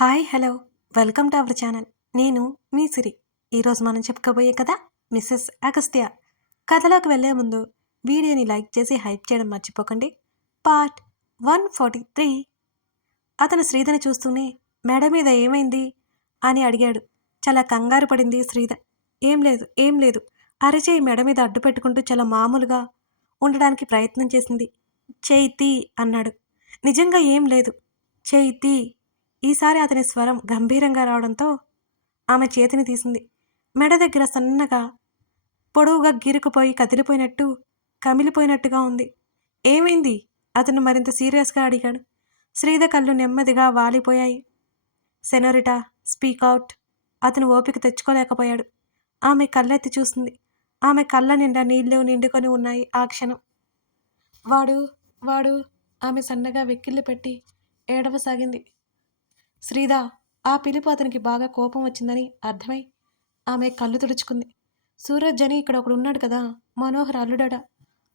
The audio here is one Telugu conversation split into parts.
Hi hello welcome to our channel. నేను మీ సిరి. ఈరోజు మనం చెప్పుకోబోయే కథ మిస్సెస్ అగస్త్య. కథలోకి వెళ్లే ముందు వీడియోని లైక్ చేసి హైప్ చేయడం మర్చిపోకండి. పార్ట్ 143. అతను శ్రీధని చూస్తూనే మెడ మీద ఏమైంది అని అడిగాడు. చాలా కంగారు పడింది శ్రీధ. ఏం లేదు అరచేయి మెడ మీద అడ్డు పెట్టుకుంటూ చాలా మామూలుగా ఉండడానికి ప్రయత్నం చేసింది. చేయి అన్నాడు. నిజంగా ఏం లేదు, చేయి. ఈసారి అతని స్వరం గంభీరంగా రావడంతో ఆమె చేతిని తీసింది. మెడ దగ్గర సన్నగా పొడవుగా గీరుకుపోయి కదిలిపోయినట్టు కమిలిపోయినట్టుగా ఉంది. ఏమైంది? అతను మరింత సీరియస్గా అడిగాడు. శ్రీధ కళ్ళు నెమ్మదిగా వాలిపోయాయి. సెనోరిటా, స్పీక్అవుట్. అతను ఓపిక తెచ్చుకోలేకపోయాడు. ఆమె కళ్ళెత్తి చూసింది. ఆమె కళ్ళ నిండా నీళ్లు నిండుకొని ఉన్నాయి ఆ క్షణం. వాడు వాడు ఆమె సన్నగా వెక్కిళ్ళు పెట్టి ఏడవసాగింది. శ్రీధ ఆ పిలుపు అతనికి బాగా కోపం వచ్చిందని అర్థమై ఆమె కళ్ళు తుడుచుకుంది. సూరజ్ అని ఇక్కడ ఒకడున్నాడు కదా, మనోహర్ అల్లుడడా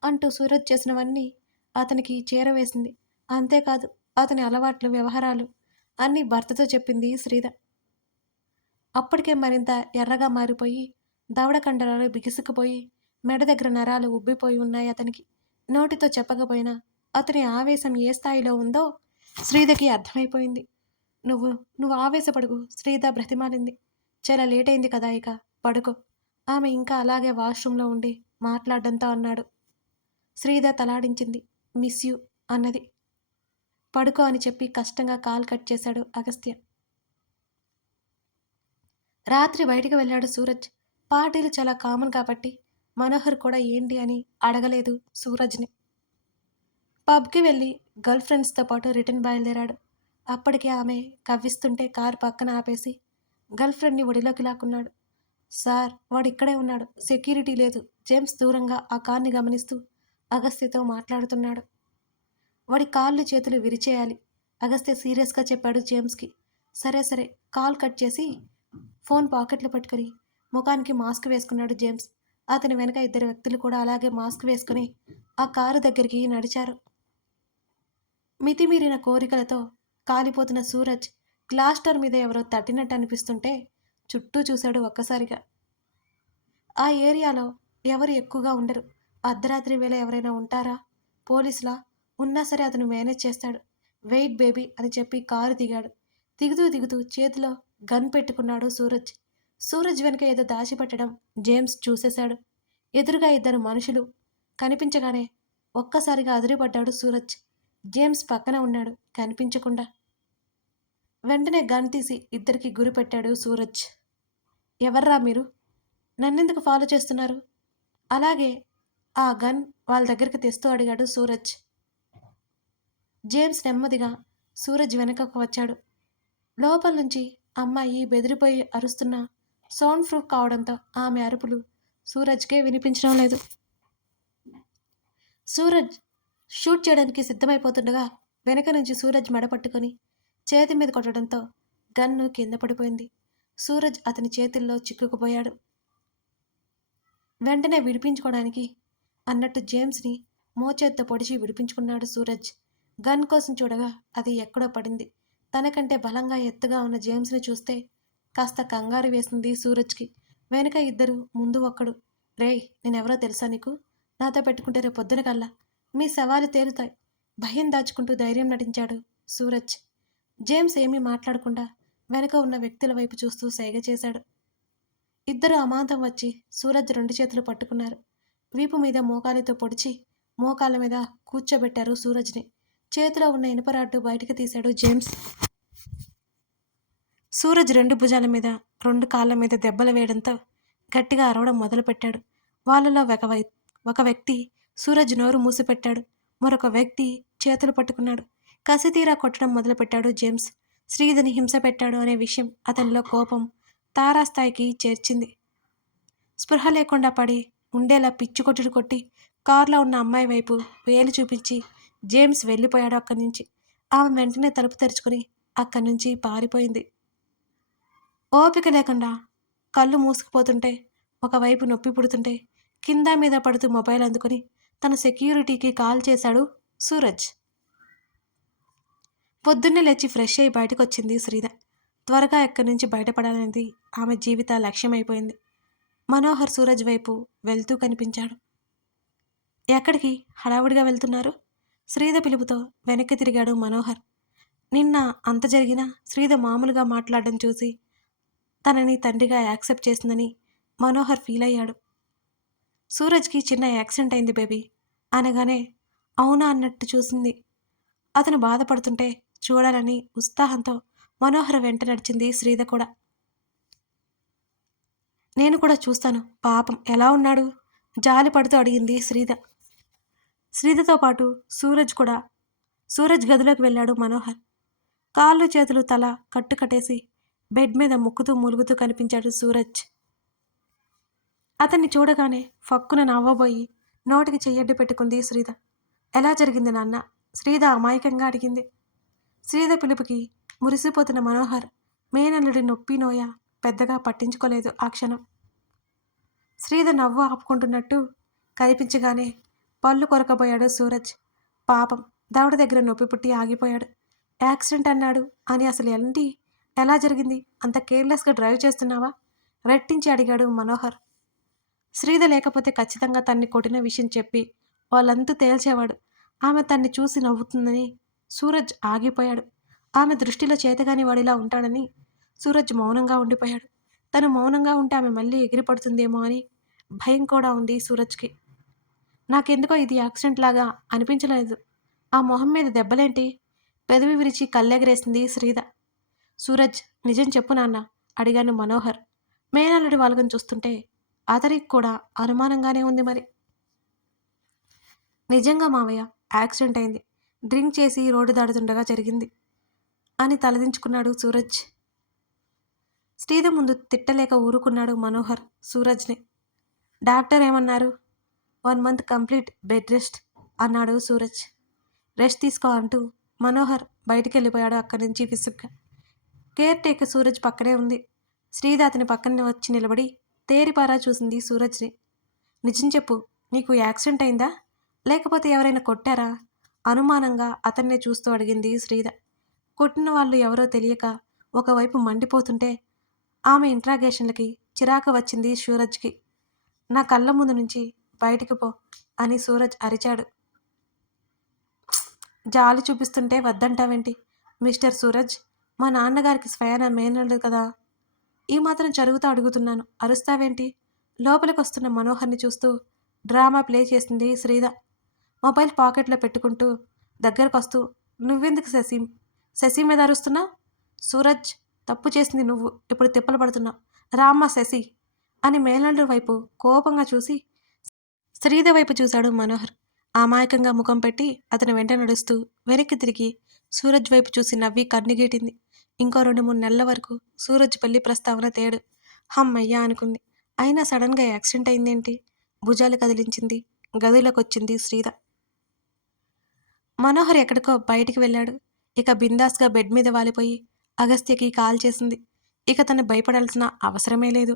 అంటూ సూరజ్ చేసినవన్నీ అతనికి చేరవేసింది. అంతేకాదు అతని అలవాట్లు, వ్యవహారాలు అన్నీ భర్తతో చెప్పింది శ్రీధ. అప్పటికే మరింత ఎర్రగా మారిపోయి దవడ కండరాలు బిగుసుకుపోయి మెడ దగ్గర నరాలు ఉబ్బిపోయి ఉన్నాయి అతనికి. నోటితో చెప్పకపోయినా అతని ఆవేశం ఏ స్థాయిలో ఉందో శ్రీధకి అర్థమైపోయింది. నువ్వు ఆవేశపడుకు, శ్రీధ బ్రతిమాలింది. చాలా లేట్ అయింది కదా, ఇక పడుకో. ఆమె ఇంకా అలాగే వాష్రూంలో ఉండి మాట్లాడడంతో అన్నాడు. శ్రీధ తలాడించింది. మిస్ యూ అన్నది. పడుకో అని చెప్పి కష్టంగా కాల్ కట్ చేశాడు అగస్త్య. రాత్రి బయటికి వెళ్ళాడు సూరజ్. పార్టీలు చాలా కామన్ కాబట్టి మనోహర్ కూడా ఏంటి అని అడగలేదు సూరజ్ని. పబ్కి వెళ్ళి గర్ల్ ఫ్రెండ్స్తో పాటు రిటర్న్ బయలుదేరాడు. అప్పటికే ఆమె కవ్విస్తుంటే కారు పక్కన ఆపేసి గర్ల్ ఫ్రెండ్ని ఒడిలోకి లాక్కున్నాడు. సార్, వాడు ఇక్కడే ఉన్నాడు, సెక్యూరిటీ లేదు. జేమ్స్ దూరంగా ఆ కార్ని గమనిస్తూ అగస్త్యతో మాట్లాడుతున్నాడు. వాడి కాళ్ళు చేతులు విరిచేయాలి, అగస్త్య సీరియస్గా చెప్పాడు జేమ్స్కి. సరే కాల్ కట్ చేసి ఫోన్ పాకెట్లో పెట్టుకుని ముఖానికి మాస్క్ వేసుకున్నాడు జేమ్స్. అతని వెనక ఇద్దరు వ్యక్తులు కూడా అలాగే మాస్క్ వేసుకుని ఆ కారు దగ్గరికి నడిచారు. మితిమీరిన కోరికలతో కాలిపోతున్న సూరజ్ గ్లాస్ డోర్ మీద ఎవరో తట్టినట్టు అనిపిస్తుంటే చుట్టూ చూశాడు ఒక్కసారిగా. ఆ ఏరియాలో ఎవరు ఎక్కువగా ఉండరు. అర్ధరాత్రి వేళ ఎవరైనా ఉంటారా? పోలీసులా? ఉన్నా సరే అతను మేనేజ్ చేస్తాడు. వెయిట్ బేబీ అని చెప్పి కారు దిగాడు. దిగుతూ చేతిలో గన్ పెట్టుకున్నాడు సూరజ్. సూరజ్ వెనుక ఏదో దాచిపెట్టడం జేమ్స్ చూసేశాడు. ఎదురుగా ఇద్దరు మనుషులు కనిపించగానే ఒక్కసారిగా అదిరిపడ్డాడు సూరజ్. జేమ్స్ పక్కన ఉన్నాడు కనిపించకుండా. వెంటనే గన్ తీసి ఇద్దరికి గురి పెట్టాడు సూరజ్. ఎవర్రా మీరు? నన్నెందుకు ఫాలో చేస్తున్నారు? అలాగే ఆ గన్ వాళ్ళ దగ్గరికి తెస్తూ అడిగాడు సూరజ్. జేమ్స్ నెమ్మదిగా సూరజ్ వెనకకు వచ్చాడు. లోపల నుంచి అమ్మాయి బెదిరిపోయి అరుస్తున్న సౌండ్ ప్రూఫ్ కావడంతో ఆమె అరుపులు సూరజ్కే వినిపించడం లేదు. సూరజ్ షూట్ చేయడానికి సిద్ధమైపోతుండగా వెనక నుంచి సూరజ్ మెడ పట్టుకొని చేతి మీద కొట్టడంతో గన్ను కింద పడిపోయింది. సూరజ్ అతని చేతుల్లో చిక్కుకుపోయాడు. వెంటనే విడిపించుకోవడానికి అన్నట్టు జేమ్స్ని మోచేత్తో పొడిచి విడిపించుకున్నాడు సూరజ్. గన్ కోసం చూడగా అది ఎక్కడో పడింది. తనకంటే బలంగా ఎత్తుగా ఉన్న జేమ్స్ని చూస్తే కాస్త కంగారు వేసింది సూరజ్కి. వెనుక ఇద్దరు, ముందు ఒక్కడు. రేయ్, నేనెవరో తెలుసా నీకు? నాతో పెట్టుకుంటే రేపు పొద్దున కల్లా మీ సవాలు తేలుతాయి. భయం దాచుకుంటూ ధైర్యం నటించాడు సూరజ్. జేమ్స్ ఏమీ మాట్లాడకుండా వెనక ఉన్న వ్యక్తుల వైపు చూస్తూ సైగ చేశాడు. ఇద్దరు అమాంతం వచ్చి సూరజ్ రెండు చేతులు పట్టుకున్నారు. వీపు మీద మోకాలితో పొడిచి మోకాళ్ళ మీద కూర్చోబెట్టారు సూరజ్ని. చేతిలో ఉన్న ఇనుపరాడ్డు బయటకు తీశాడు జేమ్స్. సూరజ్ రెండు భుజాల మీద, రెండు కాళ్ళ మీద దెబ్బలు వేయడంతో గట్టిగా అరవడం మొదలుపెట్టాడు. వాళ్ళలో ఒక వ్యక్తి సూరజ్ నోరు మూసిపెట్టాడు. మరొక వ్యక్తి చేతులు పట్టుకున్నాడు. కసితీరా కొట్టడం మొదలుపెట్టాడు జేమ్స్. శ్రీధని హింస పెట్టాడు అనే విషయం అతనిలో కోపం తారాస్థాయికి చేర్చింది. స్పృహ లేకుండా పడి ఉండేలా పిచ్చుకొట్టుడు కొట్టి కారులో ఉన్న అమ్మాయి వైపు వేలు చూపించి జేమ్స్ వెళ్ళిపోయాడు అక్కడి నుంచి. ఆమె వెంటనే తలుపు తెరుచుకుని అక్కడి నుంచి పారిపోయింది. ఓపిక లేకుండా కళ్ళు మూసుకుపోతుంటే, ఒకవైపు నొప్పి పుడుతుంటే కింద మీద పడుతూ మొబైల్ అందుకుని తన సెక్యూరిటీకి కాల్ చేశాడు సూరజ్. పొద్దున్నే లేచి ఫ్రెష్ అయ్యి బయటకు వచ్చింది శ్రీధ. త్వరగా ఎక్కడి నుంచి బయటపడాలనేది ఆమె జీవిత లక్ష్యమైపోయింది. మనోహర్ సూరజ్ వైపు వెళ్తూ కనిపించాడు. ఎక్కడికి హడావుడిగా వెళ్తున్నారు? శ్రీధ పిలుపుతో వెనక్కి తిరిగాడు మనోహర్. నిన్న అంత జరిగినా శ్రీధ మామూలుగా మాట్లాడడం చూసి తనని తండ్రిగా యాక్సెప్ట్ చేసిందని మనోహర్ ఫీల్ అయ్యాడు. సూరజ్కి చిన్న యాక్సిడెంట్ అయింది బేబీ అనగానే అవునా అన్నట్టు చూసింది. అతను బాధపడుతుంటే చూడాలని ఉత్సాహంతో మనోహర్ వెంట నడిచింది శ్రీధ కూడా. నేను కూడా చూస్తాను, పాపం ఎలా ఉన్నాడు? జాలి పడుతూ అడిగింది శ్రీధ. శ్రీధతో పాటు సూరజ్ గదిలోకి వెళ్ళాడు మనోహర్. కాళ్ళు చేతులు తల కట్టేసి బెడ్ మీద ముక్కుతూ మూలుగుతూ కనిపించాడు సూరజ్. అతన్ని చూడగానే ఫక్కున నవ్వబోయి నోటికి చెయ్యడ్డు పెట్టుకుంది శ్రీధ. ఎలా జరిగింది నాన్న? శ్రీధ అమాయకంగా అడిగింది. శ్రీధ పిలుపుకి మురిసిపోతున్న మనోహర్ మేనల్లుడి నొప్పి నోయ పెద్దగా పట్టించుకోలేదు ఆ క్షణం. శ్రీధ నవ్వు ఆపుకుంటున్నట్టు కనిపించగానే పళ్ళు కొరకబోయాడు సూరజ్. పాపం దవడ దగ్గర నొప్పి పుట్టి ఆగిపోయాడు. యాక్సిడెంట్ అన్నాడు అని అసలు ఎలా జరిగింది? అంత కేర్లెస్గా డ్రైవ్ చేస్తున్నావా? రెట్టించి అడిగాడు మనోహర్. శ్రీధ లేకపోతే ఖచ్చితంగా తన్ని కొట్టిన విషయం చెప్పి వాళ్ళంతా తేల్చేవాడు. ఆమె తన్ని చూసి నవ్వుతుందని సూరజ్ ఆగిపోయాడు. ఆమె దృష్టిలో చేతగాని వాడిలా ఉంటాడని సూరజ్ మౌనంగా ఉండిపోయాడు. తను మౌనంగా ఉంటే ఆమె మళ్ళీ ఎగిరిపడుతుందేమో అని భయం కూడా ఉంది సూరజ్కి. నాకెందుకో ఇది యాక్సిడెంట్ లాగా అనిపించలేదు. ఆ మొహం మీద దెబ్బలేంటి? పెదవి విరిచి కళ్ళెగరేసింది శ్రీధ. సూరజ్, నిజం చెప్పు నాన్న అడిగాను మనోహర్. మేనల్లుడి వాళ్ళని చూస్తుంటే అతనికి కూడా అనుమానంగానే ఉంది మరి. నిజంగా మావయ్య, యాక్సిడెంట్ అయింది. డ్రింక్ చేసి రోడ్డు దాడుతుండగా జరిగింది అని తలదించుకున్నాడు సూరజ్. శ్రీధ ముందు తిట్టలేక ఊరుకున్నాడు మనోహర్ సూరజ్ని. డాక్టర్ ఏమన్నారు? 1 month కంప్లీట్ బెడ్ రెస్ట్ అన్నాడు సూరజ్. రెస్ట్ తీసుకో అంటూ మనోహర్ బయటికి వెళ్ళిపోయాడు అక్కడి నుంచి విసుగ్గా. కేర్ టేకర్ సూరజ్ పక్కనే ఉంది. శ్రీధ అతని పక్కన వచ్చి నిలబడి తేరిపారా చూసింది సూరజ్ని. నిజం చెప్పు, నీకు యాక్సిడెంట్ అయిందా లేకపోతే ఎవరైనా కొట్టారా? అనుమానంగా అతన్నే చూస్తూ అడిగింది శ్రీధ. కొట్టిన వాళ్ళు ఎవరో తెలియక ఒకవైపు మండిపోతుంటే ఆమె ఇంట్రాగేషన్లకి చిరాకు వచ్చింది సూరజ్కి. నా కళ్ళ ముందు నుంచి బయటికి పో అని సూరజ్ అరిచాడు. జాలి చూపిస్తుంటే వద్దంటావేంటి మిస్టర్ సూరజ్? మా నాన్నగారికి స్వయాన మేనల్లుడు కదా. ఈ మాత్రం జరుగుతూ అడుగుతున్నాను, అరుస్తావేంటి? లోపలికి వస్తున్న మనోహర్ని చూస్తూ డ్రామా ప్లే చేసింది శ్రీధ. మొబైల్ పాకెట్లో పెట్టుకుంటూ దగ్గరకు వస్తూ నువ్వెందుకు శశి మీద అరుస్తున్నావు? సూరజ్, తప్పు చేసింది నువ్వు, ఇప్పుడు తిప్పలు పడుతున్నావు. రామ్మ శశి అని మేనల్లుడి వైపు కోపంగా చూసి శ్రీధ వైపు చూశాడు మనోహర్. అమాయకంగా ముఖం పెట్టి అతని వెంట నడుస్తూ వెనక్కి తిరిగి సూరజ్ వైపు చూసి నవ్వి కన్నుగీటింది. ఇంకో 2-3 నెలల వరకు సూరజ్ పెళ్లి ప్రస్తావన తేడు. హమ్మయ్యా అనుకుంది. అయినా సడన్గా యాక్సిడెంట్ అయిందేంటి? భుజాలు కదిలించింది. గదిలోకి వచ్చింది శ్రీధ. మనోహర్ ఎక్కడికో బయటికి వెళ్ళాడు. ఇక బిందాస్గా బెడ్ మీద వాలిపోయి అగస్త్యకి కాల్ చేసింది. ఇక తను భయపడాల్సిన అవసరమే లేదు.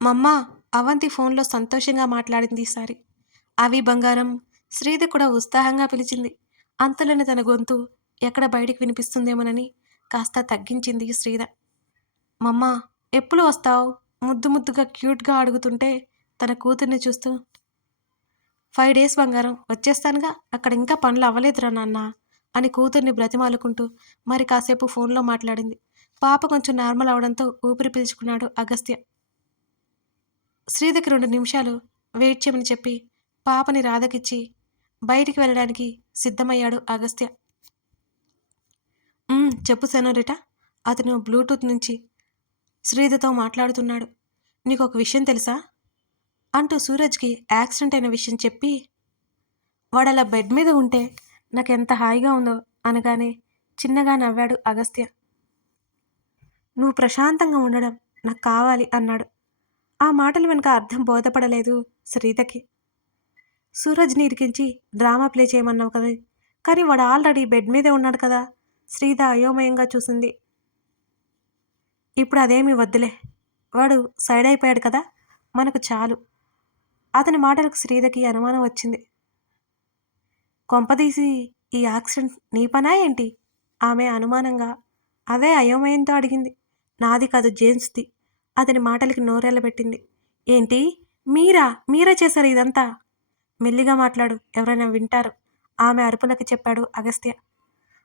మమ్మా, అవంతి ఫోన్లో సంతోషంగా మాట్లాడింది ఈసారి. అవి బంగారం. శ్రీధ కూడా ఉత్సాహంగా పిలిచింది. అంతలోనే తన గొంతు ఎక్కడ బయటికి వినిపిస్తుందేమోనని కాస్త తగ్గించింది శ్రీధ. మమ్మా, ఎప్పుడు వస్తావు? ముద్దు ముద్దుగా క్యూట్గా అడుగుతుంటే తన కూతుర్ని చూస్తూ 5 days బంగారం, వచ్చేస్తానుగా. అక్కడ ఇంకా పనులు అవ్వలేదురా నాన్న అని కూతుర్ని బ్రతిమాలుకుంటూ మరి కాసేపు ఫోన్లో మాట్లాడింది. పాప కొంచెం నార్మల్ అవడంతో ఊపిరి పీల్చుకున్నాడు అగస్త్య. శ్రీధకి 2 నిమిషాలు వెయిట్ చేయమని చెప్పి పాపని రాధకిచ్చి బయటికి వెళ్ళడానికి సిద్ధమయ్యాడు అగస్త్య. చెప్పు సెనోరిటా. అతను బ్లూటూత్ నుంచి శ్రీధతో మాట్లాడుతున్నాడు. నీకు ఒక విషయం తెలుసా అంటూ సూరజ్కి యాక్సిడెంట్ అయిన విషయం చెప్పి వాడు అలా బెడ్ మీద ఉంటే నాకెంత హాయిగా ఉందో అనగానే చిన్నగా నవ్వాడు అగస్త్య. నువ్వు ప్రశాంతంగా ఉండడం నాకు కావాలి అన్నాడు. ఆ మాటల వెనుక అర్థం బోధపడలేదు శ్రీధకి. సూరజ్ని ఇరికించి డ్రామా ప్లే చేయమన్నావు కదా, కానీ వాడు ఆల్రెడీ బెడ్ మీదే ఉన్నాడు కదా. శ్రీధ అయోమయంగా చూసింది. ఇప్పుడు అదేమీ వద్దులే, వాడు సైడ్ అయిపోయాడు కదా, మనకు చాలు. అతని మాటలకు శ్రీధకి అనుమానం వచ్చింది. కొంపదీసి ఈ యాక్సిడెంట్ నీ పనా ఏంటి ఆమె అనుమానంగా అదే అయోమయంతో అడిగింది. నాది కాదు, జేమ్స్‌ది. అతని మాటలకి నోరెళ్ళబెట్టింది. ఏంటి? మీరా? మీరే చేశారా ఇదంతా? మెల్లిగా మాట్లాడు, ఎవరైనా వింటారు. ఆమె అరుపులకి చెప్పాడు అగస్త్య.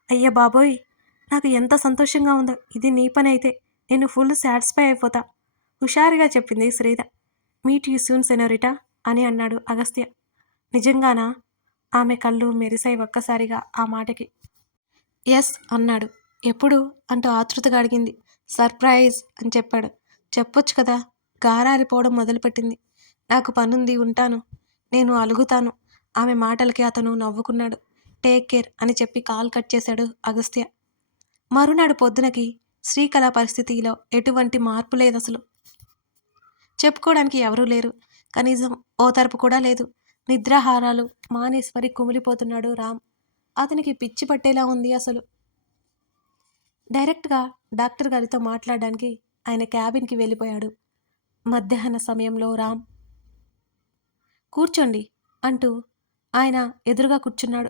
అయ్య బాబోయ్! నాకు ఎంత సంతోషంగా ఉందో. ఇది నీ పని అయితే. నేను ఫుల్ సాటిస్ఫై అయిపోతా. హుషారుగా చెప్పింది శ్రీద. మీట్ యూ సూన్ సెనోరిటా అని అన్నాడు అగస్త్య. నిజంగానా? ఆమె కళ్ళు మెరిసాయి ఒక్కసారిగా ఆ మాటకి. ఎస్ అన్నాడు. ఎప్పుడు అంటూ ఆతృతగా అడిగింది. సర్ప్రైజ్ అని చెప్పాడు. చెప్పొచ్చు కదా. గారారిపోవడం మొదలుపెట్టింది. నాకు పనుంది, ఉంటాను. నేను అలుగుతాను. ఆమె మాటలకి అతను నవ్వుకున్నాడు. టేక్ కేర్ అని చెప్పి కాల్ కట్ చేశాడు అగస్త్య. మరునాడు పొద్దునకి శ్రీకళ పరిస్థితిలో ఎటువంటి మార్పు లేదసలు. చెప్పుకోవడానికి ఎవరూ లేరు. కనీసం ఓతర్పు కూడా లేదు. నిద్రాహారాలు మానేశ్వరి కుమిలిపోతున్నాడు రామ్. అతనికి పిచ్చి పట్టేలా ఉంది అసలు. డైరెక్ట్గా డాక్టర్ గారితో మాట్లాడడానికి ఆయన క్యాబిన్కి వెళ్ళిపోయాడు. మధ్యాహ్న సమయంలో రామ్ కూర్చోండి అంటూ ఆయన ఎదురుగా కూర్చున్నాడు.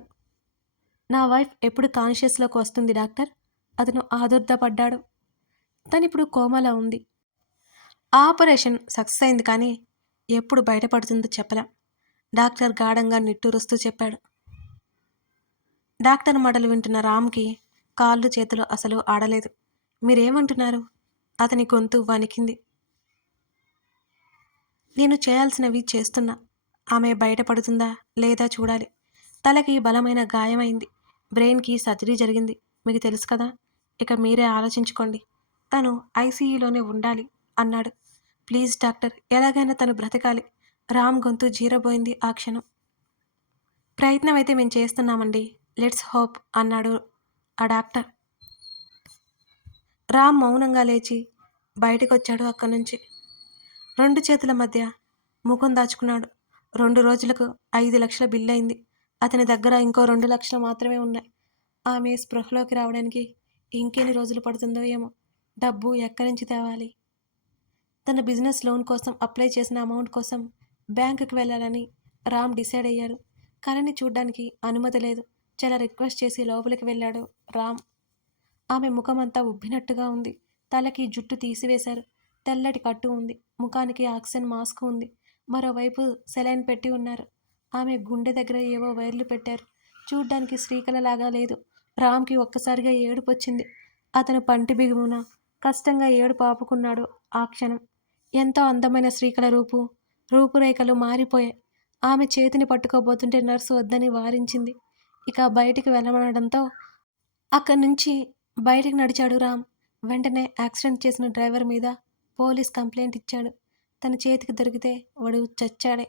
నా వైఫ్ ఎప్పుడు కాన్షియస్లోకి వస్తుంది డాక్టర్? అతను ఆదుర్దాపడ్డాడు. తనిప్పుడు కోమాలో ఉంది. ఆపరేషన్ సక్సెస్ అయింది, కానీ ఎప్పుడు బయటపడుతుందో చెప్పలేం. డాక్టర్ గాఢంగా నిట్టూరుస్తూ చెప్పాడు. డాక్టర్ మాటలు వింటున్న రామ్కి కాళ్ళు చేతులు అసలు ఆడలేదు. మీరేమంటున్నారు? అతని గొంతు వణికింది. నేను చేయాల్సినవి చేస్తున్నా. ఆమె బయటపడుతుందా లేదా చూడాలి. తలకి బలమైన గాయమైంది. బ్రెయిన్కి సర్జరీ జరిగింది. మీకు తెలుసు కదా. ఇక మీరే ఆలోచించుకోండి. తను ఐసీయూలోనే ఉండాలి అన్నాడు. ప్లీజ్ డాక్టర్, ఎలాగైనా తను బ్రతకాలి. రామ్ గొంతు జీరబోయింది ఆ క్షణం. ప్రయత్నం అయితే మేము చేస్తున్నామండి. లెట్స్ హోప్ అన్నాడు ఆ డాక్టర్. రామ్ మౌనంగా లేచి బయటకొచ్చాడు అక్కడి నుంచి. 2 చేతుల మధ్య ముఖం దాచుకున్నాడు. 2 రోజులకు 5 లక్షల బిల్లయింది. అతని దగ్గర ఇంకో 2 లక్షలు మాత్రమే ఉన్నాయి. ఆమె స్పృహలోకి రావడానికి ఇంకెన్ని రోజులు పడుతుందో ఏమో. డబ్బు ఎక్కడి నుంచి తేవాలి? తన బిజినెస్ లోన్ కోసం అప్లై చేసిన అమౌంట్ కోసం బ్యాంకుకి వెళ్ళాలని రామ్ డిసైడ్ అయ్యాడు. కళని చూడ్డానికి అనుమతి లేదు. చాలా రిక్వెస్ట్ చేసి లోపలికి వెళ్ళాడు రామ్. ఆమె ముఖమంతా ఉబ్బినట్టుగా ఉంది. తలకి జుట్టు తీసివేశారు. తెల్లటి కట్టు ఉంది. ముఖానికి ఆక్సిజన్ మాస్క్ ఉంది. మరోవైపు సెలైన్ పెట్టి ఉన్నారు. ఆమె గుండె దగ్గర ఏవో వైర్లు పెట్టారు. చూడ్డానికి శ్రీకళలాగా లేదు. రామ్కి ఒక్కసారిగా ఏడుపు వచ్చింది. అతను పంటి బిగువున కష్టంగా ఏడుపు ఆపుకున్నాడు ఆ క్షణం. ఎంతో అందమైన శ్రీకళ రూపురేఖలు మారిపోయాయి. ఆమె చేతిని పట్టుకోబోతుంటే నర్సు వద్దని వారించింది. ఇక బయటికి వెళ్ళమనడంతో అక్కడి నుంచి బయటికి నడిచాడు రామ్. వెంటనే యాక్సిడెంట్ చేసిన డ్రైవర్ మీద పోలీస్ కంప్లైంట్ ఇచ్చాడు. తన చేతికి దొరికితే వాడు చచ్చాడే.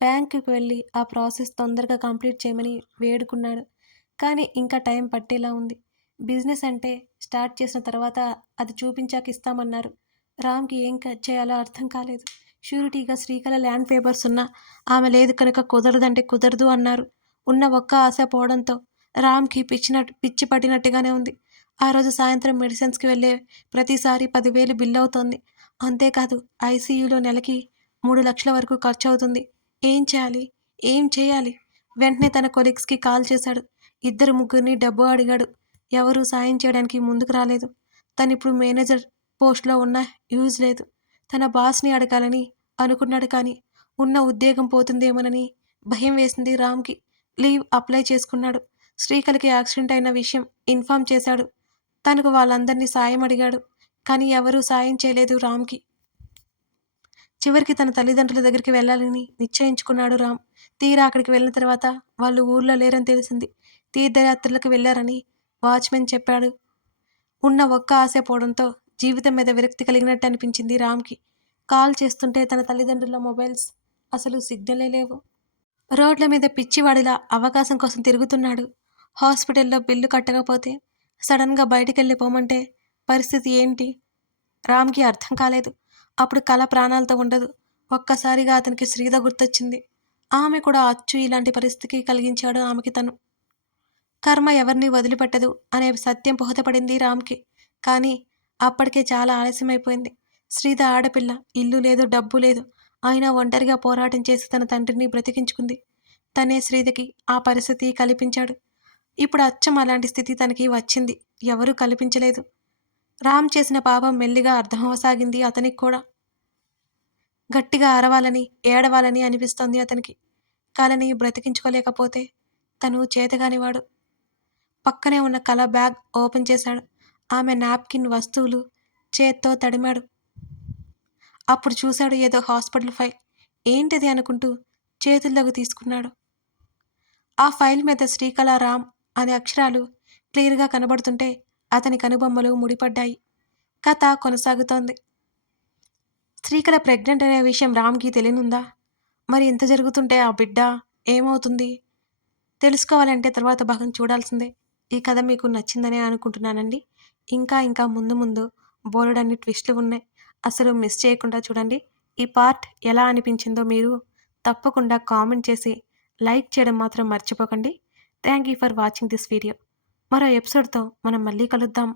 బ్యాంకుకి వెళ్ళి ఆ ప్రాసెస్ తొందరగా కంప్లీట్ చేయమని వేడుకున్నాడు. కానీ ఇంకా టైం పట్టేలా ఉంది. బిజినెస్ అంటే స్టార్ట్ చేసిన తర్వాత అది చూపించాక ఇస్తామన్నారు. రామ్కి ఏం చేయాలో అర్థం కాలేదు. షూరిటీగా శ్రీకళ ల్యాండ్ పేపర్స్ ఉన్నా ఆమె లేదు కనుక కుదరదంటే కుదరదు అన్నారు. ఉన్న ఒక్క ఆశ పోవడంతో రామ్కి పిచ్చి పట్టినట్టుగానే ఉంది. ఆ రోజు సాయంత్రం మెడిసిన్స్కి వెళ్ళే ప్రతిసారి 10,000 బిల్ అవుతోంది. అంతేకాదు ఐసీయూలో నెలకి 3 లక్షల వరకు ఖర్చు అవుతుంది. ఏం చేయాలి? ఏం చేయాలి? వెంటనే తన కొలీగ్స్కి కాల్ చేశాడు. 2-3 డబ్బు అడిగాడు. ఎవరూ సాయం చేయడానికి ముందుకు రాలేదు. తనిప్పుడు మేనేజర్ పోస్ట్లో ఉన్న యూజ్ లేదు. తన బాస్ని అడగాలని అనుకున్నాడు, కానీ ఉన్న ఉద్యోగం పోతుందేమోనని భయం వేసింది రామ్కి. లీవ్ అప్లై చేసుకున్నాడు. శ్రీకళకి యాక్సిడెంట్ అయిన విషయం ఇన్ఫామ్ చేశాడు. తనకు వాళ్ళందరినీ సాయం అడిగాడు, కానీ ఎవరూ సాయం చేయలేదు రామ్కి. చివరికి తన తల్లిదండ్రుల దగ్గరికి వెళ్ళాలని నిశ్చయించుకున్నాడు రామ్. తీరా అక్కడికి వెళ్ళిన తర్వాత వాళ్ళు ఊర్లో లేరని తెలిసింది. తీర్థయాత్రలకు వెళ్ళారని వాచ్మెన్ చెప్పాడు. ఉన్న ఒక్క ఆశ పోవడంతో జీవితం మీద విరక్తి కలిగినట్టు అనిపించింది రామ్కి. కాల్ చేస్తుంటే తన తల్లిదండ్రుల మొబైల్స్ అసలు సిగ్నలే లేవు. రోడ్ల మీద పిచ్చివాడిలా అవకాశం కోసం తిరుగుతున్నాడు. హాస్పిటల్లో బిల్లు కట్టకపోతే సడన్గా బయటికెళ్ళిపోమంటే పరిస్థితి ఏంటి? రామ్కి అర్థం కాలేదు. అప్పుడు కళ ప్రాణాలతో ఉండదు. ఒక్కసారిగా అతనికి శ్రీద గుర్తొచ్చింది. ఆమె కూడా అచ్చు ఇలాంటి పరిస్థితికి కలిగించాడు ఆమెకి తను. కర్మ ఎవరిని వదిలిపెట్టదు అనే సత్యం బోధపడింది రామ్కి. కానీ అప్పటికే చాలా ఆలస్యమైపోయింది. శ్రీద ఆడపిల్ల, ఇల్లు లేదు, డబ్బు లేదు. అయినా ఒంటరిగా పోరాటం చేసి తన తండ్రిని బ్రతికించుకుంది. తనే శ్రీదకి ఆ పరిస్థితి కల్పించాడు. ఇప్పుడు అచ్చం అలాంటి స్థితి తనకి వచ్చింది. ఎవరూ కల్పించలేదు. రామ్ చేసిన పాపం మెల్లిగా అర్థమవసాగింది అతనికి కూడా. గట్టిగా అరవాలని, ఏడవాలని అనిపిస్తోంది అతనికి. కలని బ్రతికించుకోలేకపోతే తను చేతగానివాడు. పక్కనే ఉన్న కల బ్యాగ్ ఓపెన్ చేశాడు. ఆమె నాప్కిన్ వస్తువులు చేత్తో తడిమాడు. అప్పుడు చూశాడు ఏదో హాస్పిటల్ ఫైల్. ఏంటిది అనుకుంటూ చేతుల్లోకి తీసుకున్నాడు. ఆ ఫైల్ మీద శ్రీకళ రామ్ అనే అక్షరాలు క్లియర్‌గా కనబడుతుంటే అతని కనుబొమ్మలు ముడిపడ్డాయి. కథ కొనసాగుతోంది. శ్రీకళ ప్రెగ్నెంట్ అనే విషయం రామ్‌కి తెలియనుందా? మరి ఇంత జరుగుతుంటే ఆ బిడ్డ ఏమవుతుంది? తెలుసుకోవాలంటే తర్వాత భాగం చూడాల్సిందే. ఈ కథ మీకు నచ్చిందనే అనుకుంటున్నానండి. ఇంకా ముందు ముందు బోలెడన్ని ట్విస్టులు ఉన్నాయి. అసలు మిస్ చేయకుండా చూడండి. ఈ పార్ట్ ఎలా అనిపించిందో మీరు తప్పకుండా కామెంట్ చేసి లైక్ చేయడం మాత్రం మర్చిపోకండి. Thank you for watching this video. మరో ఎపిసోడ్‌తో మనం మళ్ళీ కలుద్దాం.